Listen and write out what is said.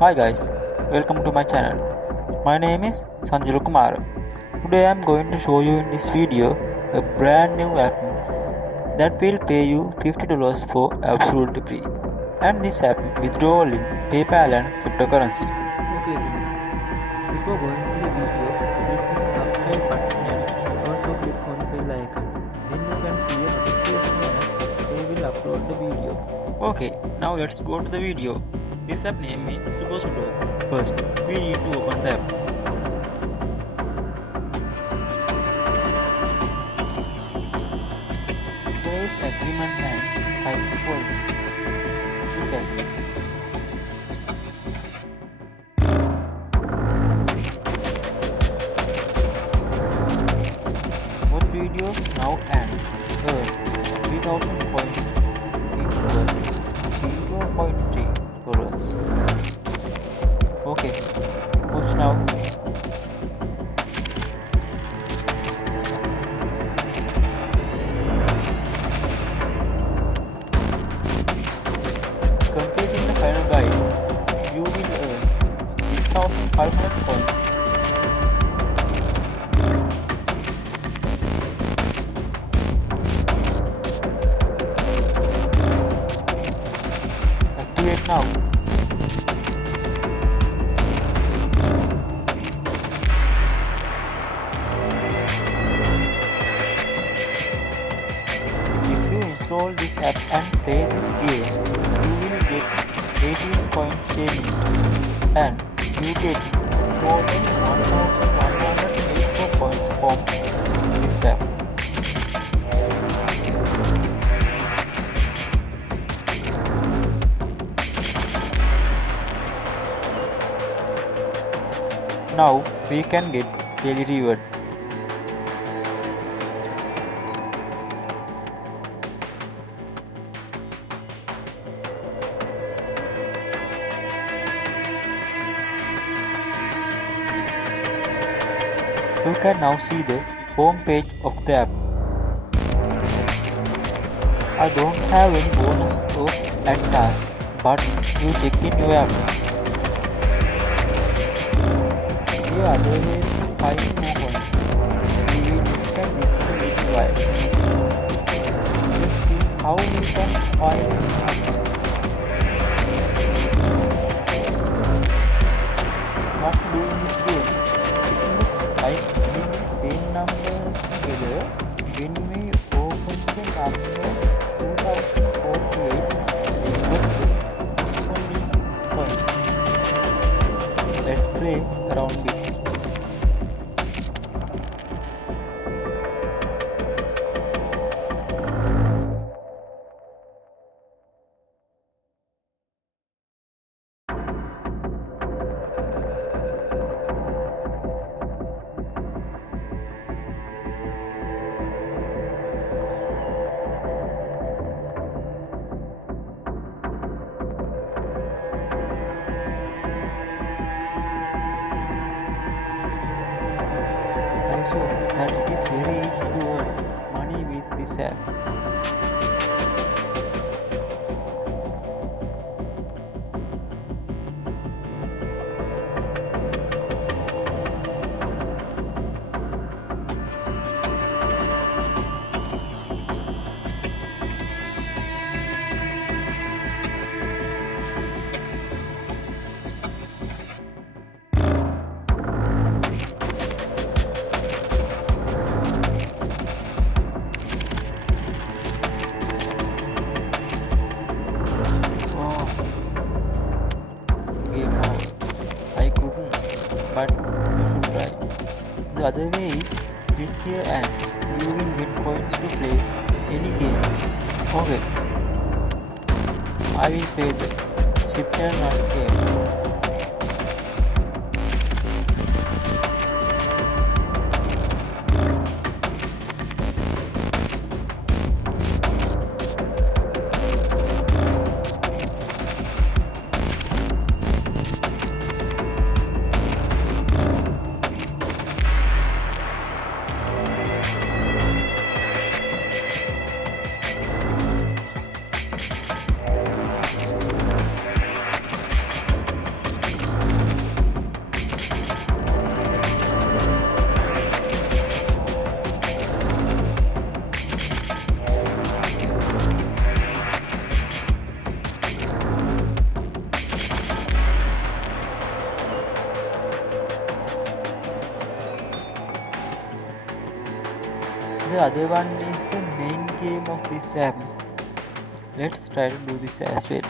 Hi guys, welcome to my channel. My name is Sanjay Kumar. Today I am going to show you in this video a brand new app that will pay you $50 for absolutely free. And this app withdrawal in PayPal and cryptocurrency. Okay friends, before going to the video, click on the subscribe button and also click on the bell icon. Then you can see a notification as they will upload the video. Okay, now let's go to the video. This app name is Sudo. First, we need to open the app. Service agreement and privacy policy. Look at it. What videos now and earn 3000 points equals $0.3. Okay, push now. Completing the final guide, you will earn 6,500 points. Activate now. If you install this app and play this game, you will get 18 coins daily and you get more than 1,184 points from this app. Now we can get daily reward. You can now see the home page of the app. I don't have any bonus or add task, but you check in your app. Here are the ways to find more coins. We will look at this in a little while. Let's see how we can find more. What to do in this game? It looks like adding the same numbers together when we open the number 2048 equals to points. Let's play around with it. Also, that it is very easy to earn money with this app. I couldn't, but you should try. The other way is click here and you will get coins to play any games. Okay, I will play the Shift and Nuts game. the other one is the main game of this app. Let's try to do this as well.